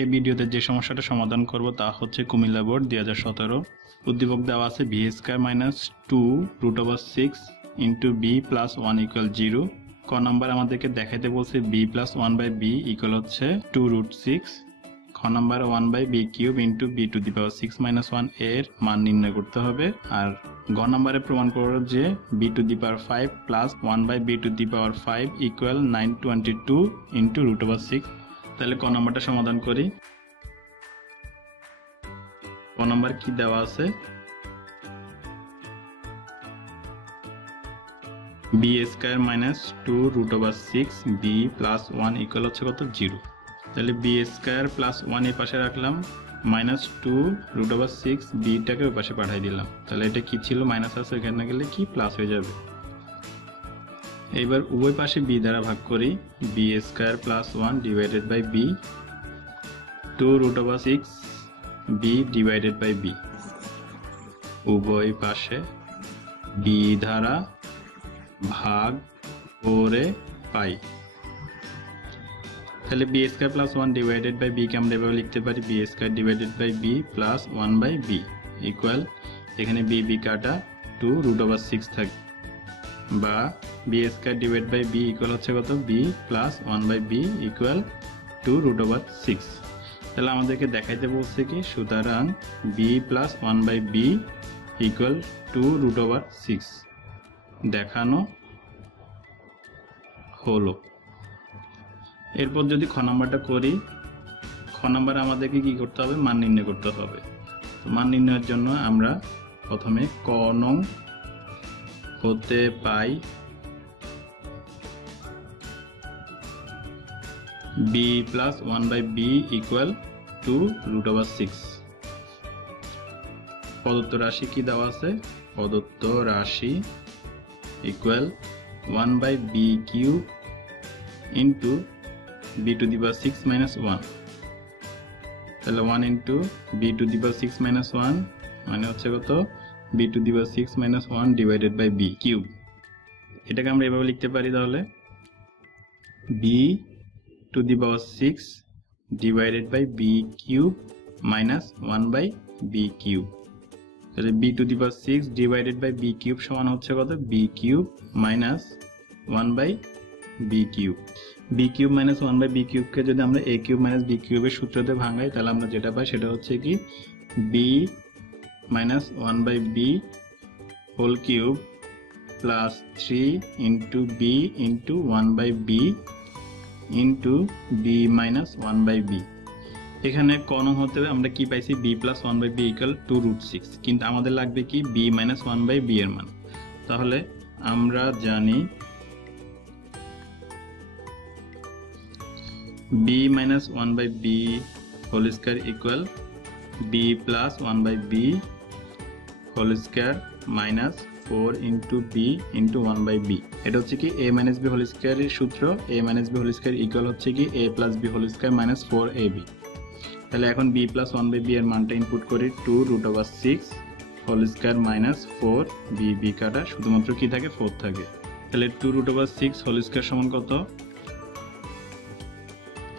এই ভিডিওতে যে সমস্যাটা সমাধান করব তা হচ্ছে কুমিল্লা বোর্ড 2017। উদ্দীপক দেওয়া আছে B square minus 2√6 into B plus 1 equal 0। ক নাম্বার আমাদেরকে দেখাইতে বলছে বি প্লাস 1/b ইকুয়াল হচ্ছে 2√6। খ number 1/b cube into B to the power 6 minus 1 এর মান নির্ণয় করতে হবে। আর গ নাম্বারে প্রমাণ করো যে B to the power 5 plus 1/b to the power 5 equal 922 into √6। তাহলে ক নাম্বারটা সমাধান করি। ক নাম্বার কি দেওয়া আছে, B square minus 2√6 B plus 1 equal হচ্ছে কত 0। তাহলে বি স্কয়ার প্লাস 1 এই পাশে রাখলাম, মাইনাস 2√6 বিটাকে ওই পাশে পাঠিয়ে দিলাম। তাহলে এটা কি ছিল, মাইনাস আছে, এখানে গেলে কি প্লাস হয়ে যাবে। এইবার উভয় পাশে বি দ্বারা ভাগ করি, b square plus 1 divided by b, 2√6 b divided by b, উভয় পাশে বি দ্বারা ভাগ করে পাই। তাহলে b square plus 1 divided by b কে আমরা এভাবে লিখতে পারি, b square divided by b plus 1/b equal, এখানে বি বি কাটা 2√6 থাকে, বা b square divide by b equal হচ্ছে কত, বি প্লাস 1/b ইকুয়াল 2√6। তাহলে আমাদেরকে দেখাইতে বলছে কি, সুতরাং বি প্লাস 1/b ইকুয়াল 2√6 দেখানো হলো। এরপর যদি খ নাম্বারটা করি, খ নাম্বার আমাদেরকে কি করতে হবে, মান নির্ণয় করতে হবে। মান নির্ণয়ের জন্য আমরা প্রথমে ক নং হতে পাই বি প্লাস 1/b ইকুয়াল 2√6। প্রদত্ত রাশি কি দেওয়া আছে, প্রদত্ত রাশি equal 1/b cube into B to the power 6 minus 1। তাহলে 1 into B to the power 6 minus 1 মানে হচ্ছে কত, b to the power 6 minus 1 divided by b cube. এটাকে আমরা এভাবে লিখতে পারি, তাহলে b to the power 6 divided by b cube minus 1/b cube. তাহলে b to the power 6 divided by b cube সমান হচ্ছে কত, B cube minus 1/b cube. B cube minus 1/b কিউবকে যদি আমরা এ কিউব মাইনাস বি কিউবের সূত্রতে ভাঙাই, তাহলে আমরা যেটা পাই সেটা হচ্ছে কি, B minus 1/b whole cube plus 3 into B into 1/b into B minus 1/b। এখানে কোন হতে আমরা কি পাইছি, বি প্লাস 1/b ইকুয়াল 2√6, কিন্তু আমাদের লাগবে কি, বি মাইনাস 1/b এর মান। তাহলে আমরা জানি B minus 1/b whole square equal B plus 1/b whole square minus 4 into B into 1/b। এটা হচ্ছে কি a মাইনাস বি হোল স্কয়ারের সূত্র, a minus B whole square equal হচ্ছে কি a plus B whole square minus 4ab। তাহলে এখন b plus 1/b এর মানটা ইনপুট করি, 2√6 হোল স্কয়ার মাইনাস 4 b কাটা শুধুমাত্র কি থাকে, 4 থাকে। তাহলে 2√6 হোল স্কয়ার সমান কত,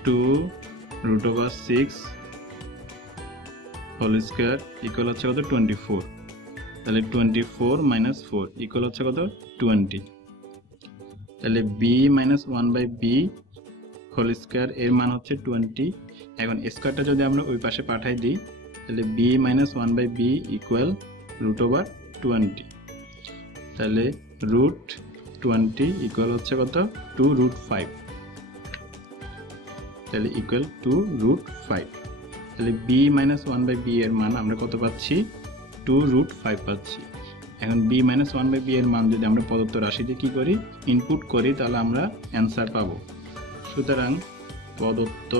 2√6 হোল স্কয়ার ইকুয়াল হচ্ছে কত, 24। তাহলে 24 মাইনাস 4 ইকুয়াল হচ্ছে কত, 20। তাহলে b minus 1/b whole square এর মান হচ্ছে 20। এখন স্কয়ারটা যদি আমরা ওই পাশে পাঠাই দিই, তাহলে b মাইনাস 1/b ইকুয়াল √20। তাহলে √20 ইকুয়াল হচ্ছে কত, 2√5। তাহলে ইকুয়াল 2√5। তাহলে b মাইনাস 1/b এর মান আমরা কত পাচ্ছি, 2√5 পাচ্ছি। এখন b মাইনাস 1/b এর মান যদি আমরা প্রদত্ত রাশিতে কি করি, ইনপুট করি, তাহলে আমরা অ্যান্সার পাবো। সুতরাং প্রদত্ত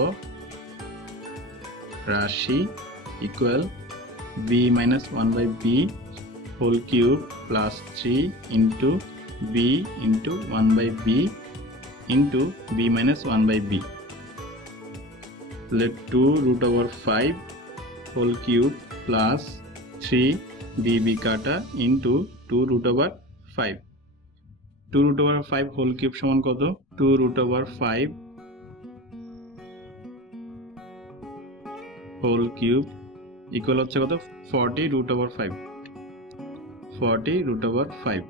রাশি equal b minus 1/b whole cube plus 3 into b into 1/b into b minus 1/b। তাহলে 2√5 হোল কিউব প্লাস 3 b কাটা ইন্টু 2√5। 2√5 হোল কিউব সমান কত, 2√5 হোল কিউব ইকুয়াল হচ্ছে কত 40 root over 5 40 root over 5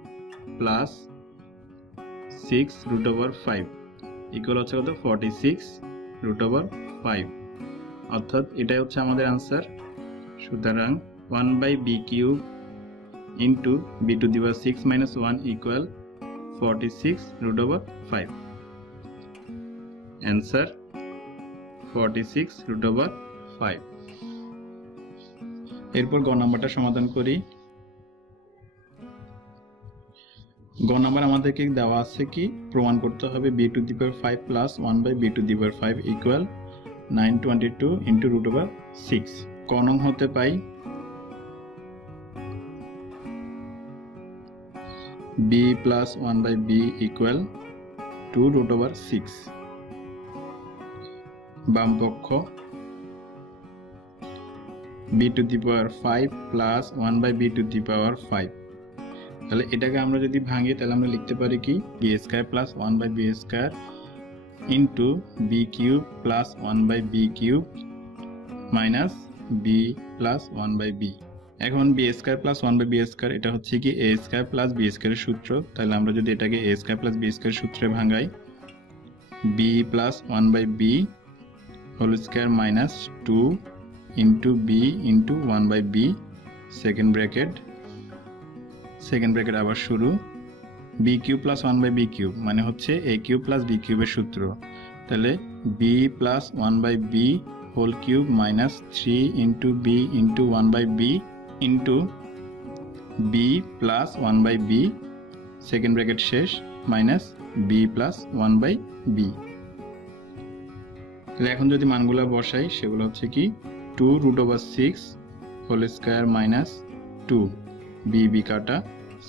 plus 6 root over 5 equal হচ্ছে কত 46 root over 5 অর্থাৎ এটাই হচ্ছে আমাদের আনসার। সুতরাং 1/b cube into b to the power 6 minus 1 equal 46 root over 5। Answer 46 root over 5। এরপর গ নাম্বারটা সমাধান করি। গ নাম্বার আমাদেরকে দেওয়া আছে কি প্রমাণ করতে হবে b to the power 5 plus 1/b to the power 5 equal 922 into root over 6। ক নং হতে পাই b plus 1/b equal 2 root over 6। বাম পক্ষ b to the power 5 plus 1/b to the power 5। তাহলে এটাকে আমরা যদি ভাঙি তাহলে আমরা লিখতে পারি কি b square plus 1/b square into b cube plus 1/b cube minus b plus 1/b। এখন b square plus 1/b square এটা হচ্ছে কি a স্কয়ার প্লাস b স্কয়ারের সূত্র। তাহলে আমরা যদি এটাকে a স্কয়ার প্লাস b স্কয়ারের সূত্রে ভাঙাই b plus 1/b whole square minus 2 into b into 1/b second bracket আবার শুরু b cube plus 1/b cube মানে হচ্ছে a কিউব প্লাস b কিউবের সূত্র। তাহলে b plus 1/b whole cube minus 3 into b into 1/b into b plus 1/b second bracket শেষ minus b plus 1/b। তাহলে এখন যদি মানগুলো বসাই সেগুলো হচ্ছে কি 2 root over 6 whole square minus 2 b কাটা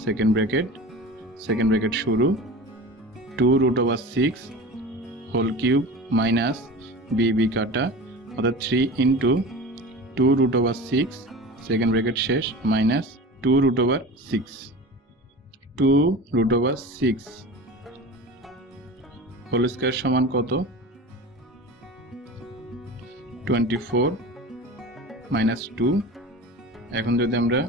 সেকেন্ড ব্র্যাকেট শুরু 2 root over 6 whole cube minus b কাটা অর্থাৎ 3 into 2 root over 6 second bracket শেষ minus 2 root over 6 whole square সমান কত 24 মাইনাস 2। এখন যদি আমরা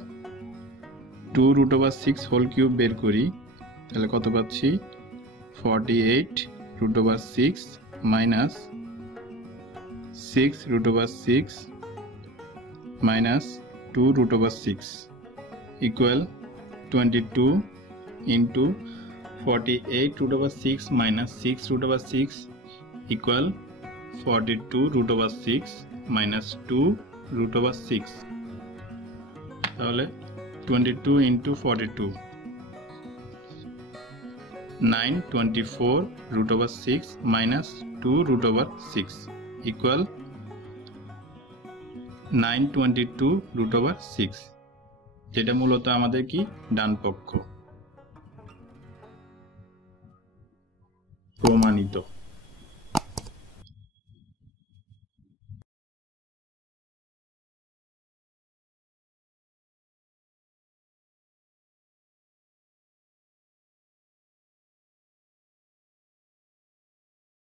2 রুট ওভার 6 হোল কিউব বের করি তাহলে কত পাচ্ছি 48 root over 6 minus 6 root over 6 minus 2 root over 6 equal 22 into 48 root over 6 minus 6 root over 6 equal 42 root over 6 minus 2 root over 6। তাহলে 22 into 42 924 root over 6 minus 2 root over 6 equal 922 root over 6, যেটা মূলত আমাদের কি ডান পক্ষ। প্রমাণিত।